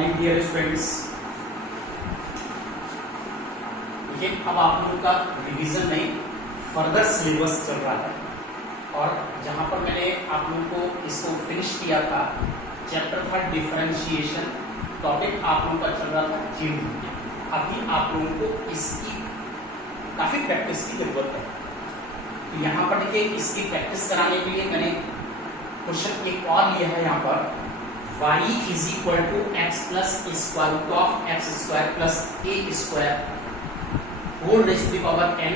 Morning dear students. देखिए अब आप लोगों का रिवीजन में फर्दर सिलेबस चल रहा है और जहां पर मैंने आप लोगों को इसको फिनिश किया था, चैप्टर था डिफरेंशिएशन, टॉपिक आप लोगों का चल रहा था जीव। अभी आप लोगों को इसकी काफी प्रैक्टिस की जरूरत है। तो यहाँ पर देखिए इसकी प्रैक्टिस कराने के लिए मैंने क्वेश्चन एक और लिया है। यहाँ पर y is equal to x plus square root of x square plus a square whole raise to the power n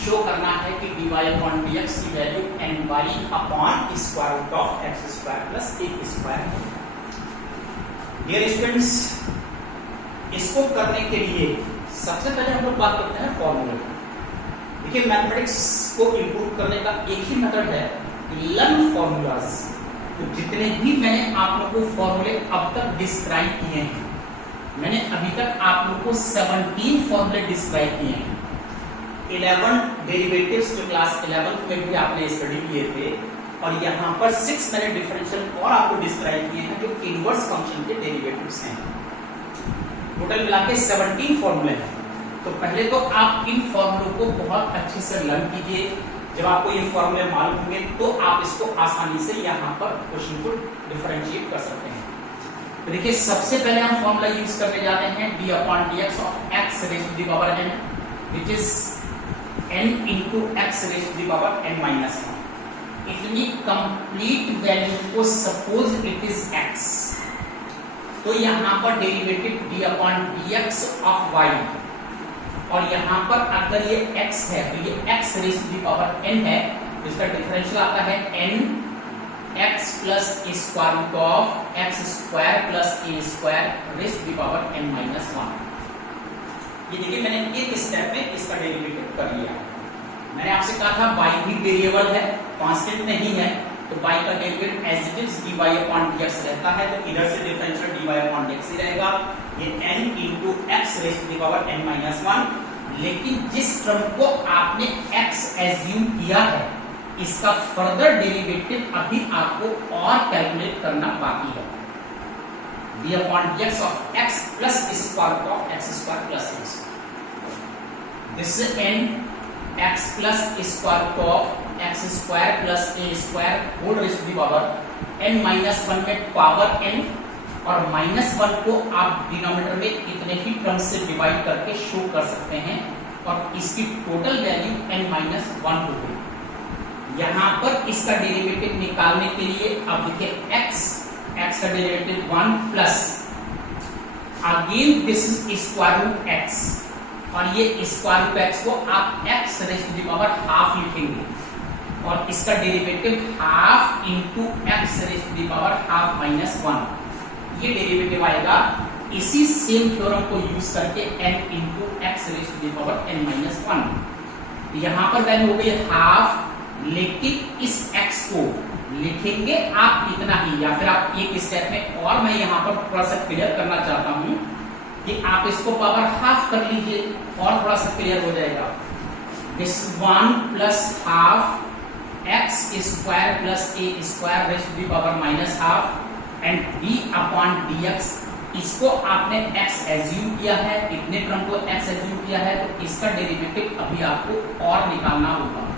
show करना है कि dy अपॉन dx की value ny upon square root of x square plus a square. Dear students, इसको करने के लिए सबसे पहले हम लोग बात करते हैं फॉर्मूले की। देखिए मैथमेटिक्स को इंप्रूव करने का एक ही मेथड है, लर्न फॉर्मूलाज। तो जितने भी मैंने आप लोगों को फॉर्मूले अब तक डिस्क्राइब किए हैं, मैंने अभी तक आप लोगों को 17 फॉर्मूले डिस्क्राइब किए हैं। 11 डेरिवेटिव्स जो क्लास 11 में भी आपने स्टडी किए थे, और यहाँ पर 6 मैंने डिफरेंशियल और आपको डिस्क्राइब किए हैं जो इनवर्स फंक्शन के डेरिवेटिव्स हैं। टोटल मिला के 17 फॉर्मूले हैं। तो पहले तो आप इन फॉर्मूलों को बहुत अच्छे से लर्न कीजिए। जब आपको ये फॉर्मूले मालूम होंगे तो आप इसको आसानी से यहाँ पर क्वेश्चन को डिफरेंशिएट कर सकते हैं। तो देखिए सबसे पहले हम फॉर्मूला यूज करने जाते हैं d upon dx of x raise to the power n, which is n into x raise to the power n minus 1। इतनी कंप्लीट वैल्यू को सपोज इट इज x, तो यहाँ पर derivative d upon dx of y, और यहाँ पर अगर ये x है तो ये x raise to the power n है, तो इसका डिफरेंशियल आता है n x plus square root of x square plus a square raise to the power n minus 1। ये देखिए मैंने एक स्टेप में इसका डेरिवेटिव कर लिया। मैंने आपसे कहा था y भी वेरिएबल है, कांस्टेंट नहीं है, तो y का derivative as it is dy upon dx रहता है, तो इधर से डिफरेंशियल dy अपॉन dx ही रहेगा। ये n into x raise to the power n minus 1। लेकिन जिस टर्म को आपने x एज्यूम किया है, इसका फर्दर डेरिवेटिव अभी आपको और कैलकुलेट करना बाकी है। d upon dx of x plus square root of x square plus a। This is n x plus square root of x square plus a square whole raise to the power n minus 1 में power n, और minus 1 को आप denominator में इतने ही term से divide करके show कर सकते हैं, और इसकी टोटल वैल्यू n माइनस 1 हो गई। यहाँ पर इसका डेरिवेटिव निकालने के लिए अब देखिए x का derivative 1 plus again this is square root x, और ये स्क्वायर रूट x को आप x raise to the power half लिखेंगे, और इसका derivative half into x raise to the power half minus 1। ये डेरिवेटिव आएगा इसी सेम थ्योरम को यूज करके n into x raise to the power n minus 1। यहाँ पर वैल्यू हो गई हाफ, लेकिन इस x को लिखेंगे आप इतना ही, या फिर आप एक स्टेप में, और मैं यहाँ पर थोड़ा सा क्लियर करना चाहता हूँ कि आप इसको पावर हाफ कर लीजिए और थोड़ा सा क्लियर हो जाएगा। This 1 plus half x square plus a square raise to the power minus half and d upon dx, इसको आपने x एज्यूम किया है, इतने टर्म को x एज्यूम किया है, तो इसका डेरिवेटिव अभी आपको और निकालना होगा।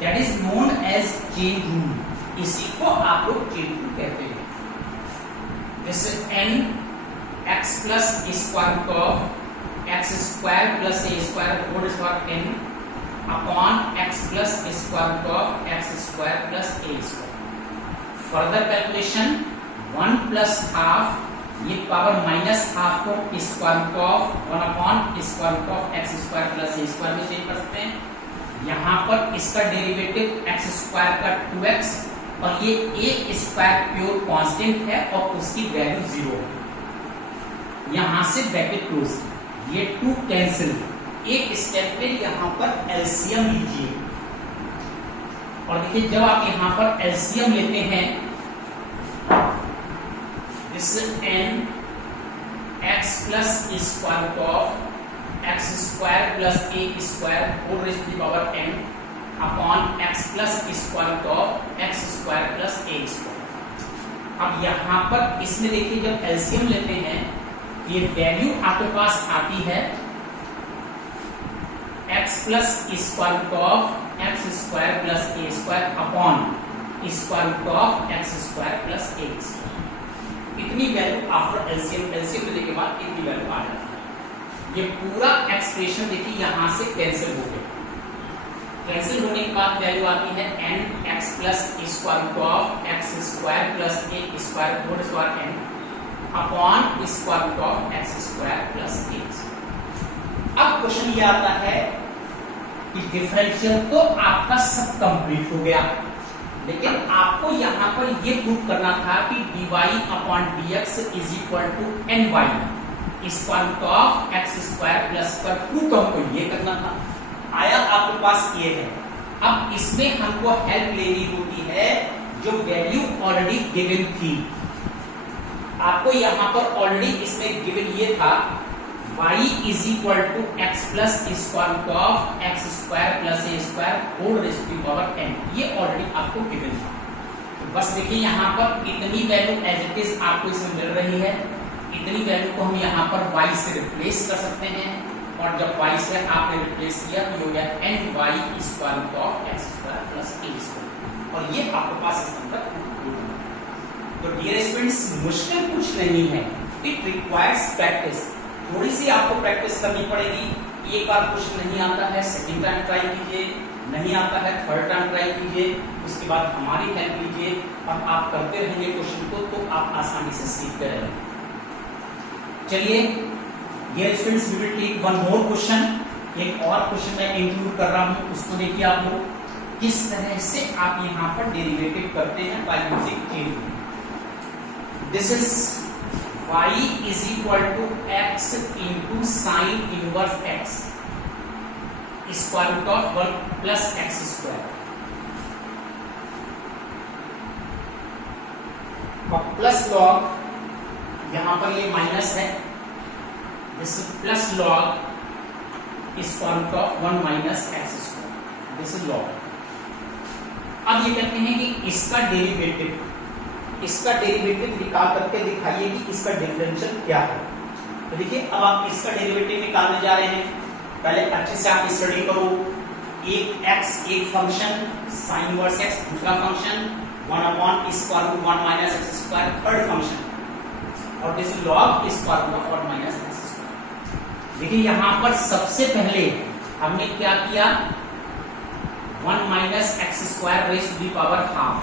That is known as chain rule. इसी को आप लोग चेन रूल कहते हैं। This n x plus square root of x square plus a square whole square n upon x plus square root of x square plus a square. Further calculation 1 plus half, ये power minus half को square root of 1 upon square root of x square plus a square में change कर सकते हैं। यहाँ पर इसका derivative x square का 2x, और ये ए स्क्वायर प्योर कांस्टेंट है और उसकी वैल्यू 0 है। यहाँ से ब्रैकेट क्लोज, ये 2 कैंसिल। एक स्टेप पे यहाँ पर एलसीएम लीजिए, और देखिए जब आप यहाँ पर एलसीएम लेते हैं, n x plus square root of x square plus a square whole raise to the power n upon x plus square root of x square plus a square. अब यहाँ पर इसमें देखिए जब एलसीएम लेते हैं ये वैल्यू आपके पास आती है x plus square root of x square plus a square upon square root of x square plus a square. इतनी वैल्यू आफ्टर एलसीएम लेने के बाद इतनी वैल्यू आ जाती है। ये पूरा एक्सप्रेशन देखिए यहां से कैंसिल हो गया। कैंसिल होने के बाद वैल्यू आती है n x plus square root of x square plus a square whole square n upon square root of x square plus a. अब क्वेश्चन ये आता है कि डिफरेंशियल तो आपका सब कंप्लीट हो गया, लेकिन आपको यहां पर ये प्रूव करना था कि dy upon dx is equal to n y square root of x square plus पर प्रूव तो हमको ये करना था। आया आपके पास ये है। अब इसमें हमको हेल्प लेनी होती है जो वैल्यू ऑलरेडी गिवन थी। आपको यहां पर ऑलरेडी इसमें गिवन ये था y is equal to x plus square root of x square plus a square whole raise to power n। ये ऑलरेडी आपको गिवन था। तो बस देखिए यहाँ पर इतनी वैल्यू एज इट इज आपको इसमें मिल रही है। इतनी वैल्यू को हम यहाँ पर y से रिप्लेस कर सकते हैं, और जब y से आपने रिप्लेस किया तो हो गया n y square root of x square plus a square, और ये आपके पास इस अंदर। तो डियर स्टूडेंट्स, मुश्किल कुछ नहीं है, इट रिक्वायर्स प्रैक्टिस। थोड़ी सी आपको प्रैक्टिस करनी पड़ेगी। एक बार क्वेश्चन नहीं आता है, सेकंड टाइम ट्राई कीजिए, नहीं आता है थर्ड टाइम ट्राई कीजिए, उसके बाद हमारी हेल्प लीजिए, और आप करते रहेंगे क्वेश्चन को तो आप आसानी से सीखते रहेंगे। चलिए dear students, we will take one more question. एक और क्वेश्चन मैं इंक्लूड कर रहा हूं, उसको देखिए आप लोग किस तरह से आप यहां पर डेरिवेटिव करते हैं by using theorem. This is y is equal to x into sin inverse x square root of 1 plus x square, और प्लस लॉग यहां पर ये माइनस है, this plus log square root of 1 minus x square, this is log. अब ये कहते हैं कि इसका डेरिवेटिव निकाल करके दिखाइए कि इसका डिफरेंशियल क्या है। तो देखिए अब आप इसका डेरिवेटिव निकालने जा रहे हैं। पहले अच्छे से आप स्टडी करो। एक x एक फंक्शन sin इनवर्स x, दूसरा function 1 upon square root 1 minus x square, third function, और this log square root of 1 minus x square. देखिए यहां पर सबसे पहले हमने क्या किया, 1 माइनस एक्स स्क्वायर raise to the power half,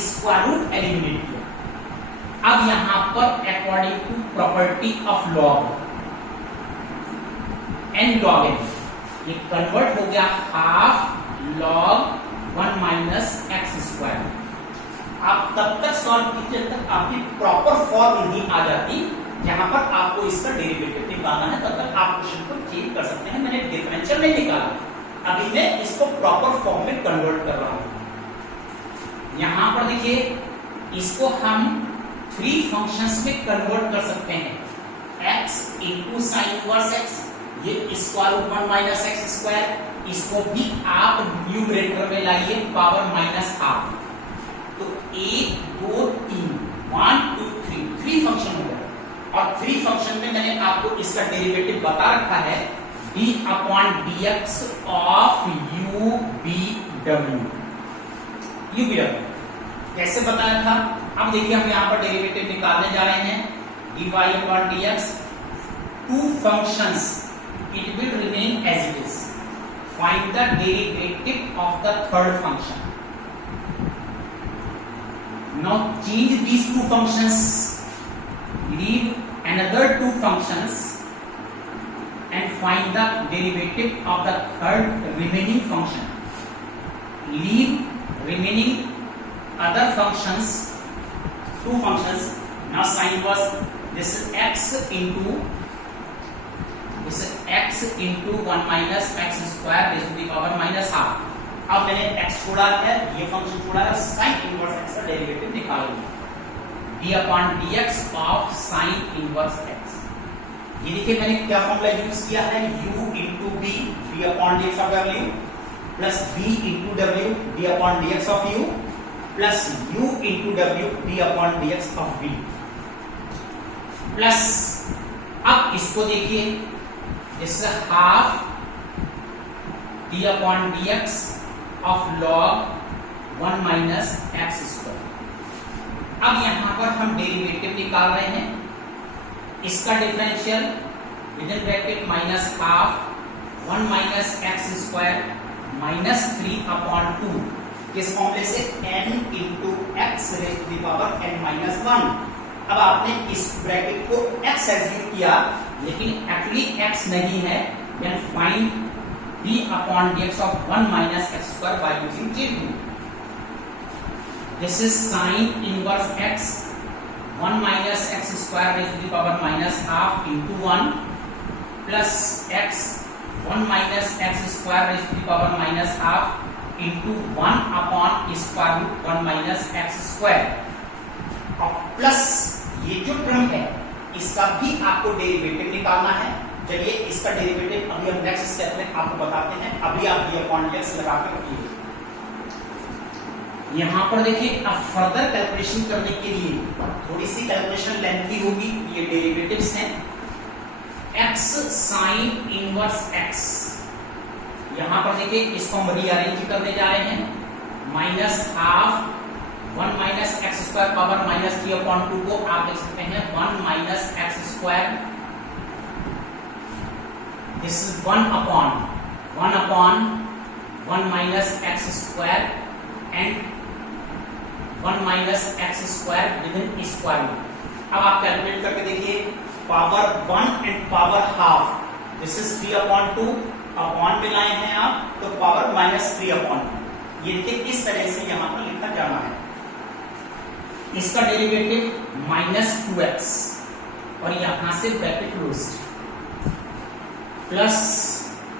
square root eliminate किया। अब यहां पर according to property of log n log n, ये कन्वर्ट हो गया half log 1 minus x square. आप तब तक सॉल्व कीजिए जब तक आपकी प्रॉपर फॉर्म नहीं आ जाती जहां पर आपको इसका डेरिवेटिव निकालना है, तब तक आप क्वेश्चन को चेंज कर सकते हैं। मैंने डिफरेंशियल नहीं निकाला, अभी मैं इसको प्रॉपर फॉर्म में कन्वर्ट कर रहा हूं। यहां पर देखिए इसको हम 3 फंक्शंस में कन्वर्ट कर सकते हैं। x into sine inverse x, ये square root 1 minus x square, इसको भी आप न्यूमरेटर में लाइए पावर माइनस हाफ। तो 1 2 3 1 2 3 फंक्शन हो गया, और 3 फंक्शन में मैंने आपको इसका डेरिवेटिव बता रखा है d upon dx of u b w। कैसे बताया था? अब देखिए हम यहां पर डेरिवेटिव निकालने जा रहे हैं। dy upon dx, 2 functions, it will remain as it is. Find the derivative of the third function. Now change these 2 functions, leave another 2 functions and find the derivative of the third remaining function. Leave remaining other functions, 2 functions. Now sin inverse, this is x into 1 minus x square raised to the power minus half. अब मैंने x छोड़ा है, ये function छोड़ा है, sin inverse x का derivative निकालूंगा। d upon dx of sin inverse x। ये देखिए मैंने क्या फॉर्मूला यूज किया है, u into b, d upon dx of w, plus b into w, d upon dx of u, plus u into w, d upon dx of v, plus अब इसको देखिए, this half D upon D x of log 1 minus x square. अब यहां पर हम derivative निकाल रहे हैं, इसका differential with in bracket minus half 1 minus x square minus 3 upon 2 किस फॉर्मूले से, n into x raise to the power n minus 1। अब आपने इस ब्रैकेट को x एज्यूम किया, लेकिन एक्चुअली x नहीं है, then find d upon dx of 1 minus x square by using J2। This is sine inverse x 1 minus x square raise to the power minus half into 1 plus x 1 minus x square raise to the power minus half into 1 upon square root 1 minus x square और plus ये जो term है इसका भी आपको derivative निकालना है। चलिए इसका डेरिवेटिव अभी हम नेक्स्ट स्टेप में आपको बताते हैं, अभी आप d अपॉन dx लगा के रखिए। यहां पर देखिए, अब फर्दर कैलकुलेशन करने के लिए थोड़ी सी कैलकुलेशन लेंथी होगी। ये डेरिवेटिव्स हैं, x साइन इनवर्स x, यहां पर देखिए इसको हम रीअरेंज करने जा रहे हैं, minus half 1 minus x square power minus 3 upon 2 को आप देख सकते हैं 1 minus x square, this is 1 upon 1 minus x square and 1 minus x square within square root. अब आप कैलकुलेट करके देखिए, power 1 and power half, this is 3 upon 2, upon में लाए हैं आप तो पावर माइनस 3 अपॉन 2। ये देखिए इस तरह से यहां पर लिखा जाना है। इसका डेरिवेटिव माइनस 2x और यहां से bracket closed plus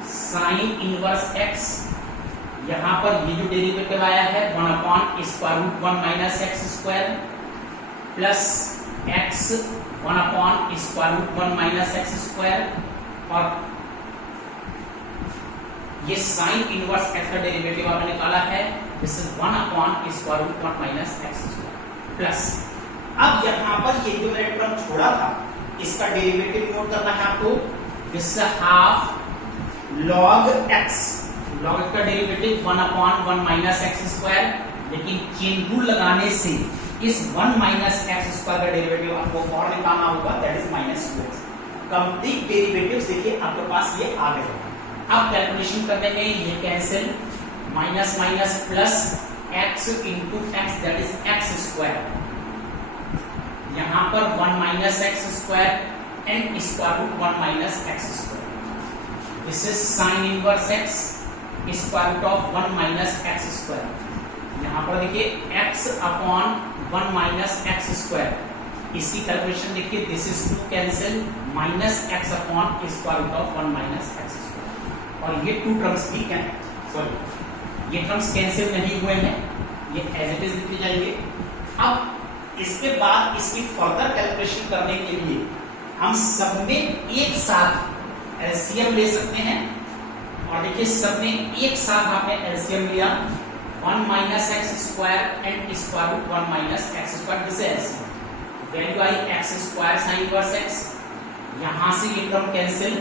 sine inverse x, यहां पर ये जो डेरिवेटिव आया है 1 upon square root 1 minus x square plus x 1 upon square root 1 minus x square और ये साइन इनवर्स x का डेरिवेटिव आपने निकाला है, this is 1 upon square root 1 minus x square plus. अब यहां पर ये जो मैंने टर्म छोड़ा था इसका डेरिवेटिव नोट करना है आपको, this half log x, log का derivative 1 upon 1 minus x square, लेकिन चेन रूल लगाने से इस 1 माइनस एक्स स्क्वायर का डेरिवेटिव आपको और निकालना होगा, that is minus 2x। Complete derivatives देखिए आपके पास ये आ गए। अब कैलकुलेशन करने में ये cancel, minus minus plus x into x that is x square, यहां पर 1 minus x square and square root 1 minus x square, this is sine inverse x square root of 1 minus x square. यहां पर देखिए x upon 1 minus x square, इसकी calculation देखिए, this is two cancel minus x upon square root of 1 minus x square और ये to terms भी क्या sorry ये टर्म्स कैंसिल नहीं हुए हैं, ये एज इट इज लिखे जाएंगे। अब इसके बाद इसकी फर्दर कैलकुलेशन करने के लिए हम सब में एक साथ एलसीएम ले सकते हैं और देखिए सब में एक साथ आपने एलसीएम लिया, 1 minus x square and square root 1 minus x square, this LCM value आई x square sine inverse x, यहां से ये term cancel,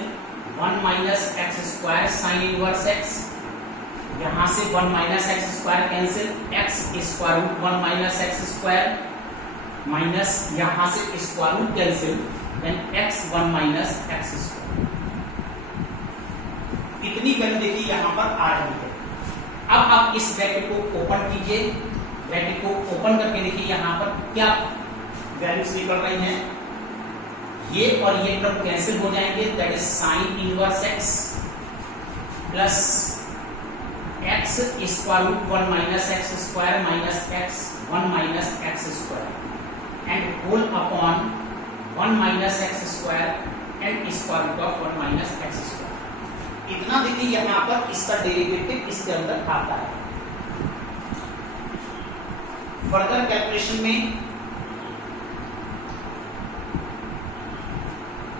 1 minus x square sine inverse x, यहां से 1 minus x square cancel, x square root 1 minus x square minus यहां से square root cancel, then x 1 minus x square. इतनी value देखिए यहां पर आ रही है। अब आप इस ब्रैकेट को ओपन कीजिए, ब्रैकेट को ओपन करके देखिए यहां पर क्या वैल्यूज निकल रही हैं, ये और ये टर्म कैंसिल हो जाएंगे, that is sine inverse x plus x square root 1 minus x square minus x 1 minus x square and whole upon 1 minus x square and square root of 1 minus x square. इतना देखिए यहां पर इसका derivative इसके अंदर आता है। Further calculation में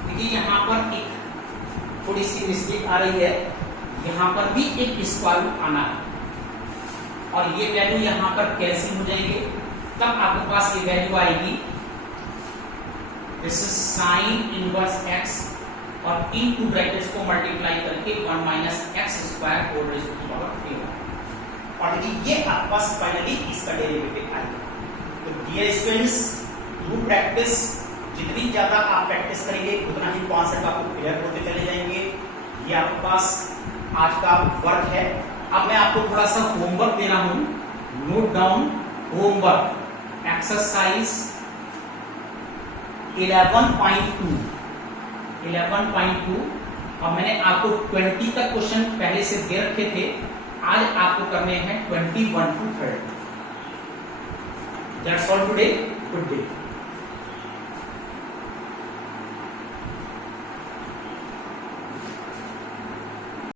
देखिए यहां पर एक थोड़ी सी मिस्टेक आ रही है, यहां पर भी एक स्क्वायर रूट आना है और ये वैल्यू यहां पर कैंसिल हो जाएगी, तब आपके पास ये वैल्यू आएगी this is sine inverse x और इनटू ब्रैकेट्स को मल्टीप्लाई करके 1 minus x square whole raise to power 3 और देखिए ये आपके पास फाइनली इसका डेरिवेटिव आएगा। तो डियर स्टूडेंट्स, थ्रू प्रैक्टिस जितनी ज्यादा आप प्रैक्टिस करेंगे उतना ही कॉन्सेप्ट आपको क्लियर होते चले जाएंगे। ये आपके पास आज का वर्क है। अब मैं आपको थोड़ा सा होमवर्क दे रहा हूं, नोट डाउन होमवर्क एक्सरसाइज 11.2 और मैंने आपको 20 तक क्वेश्चन पहले से दे रखे थे, आज आपको करने हैं 21 to 30। That's all today, good day.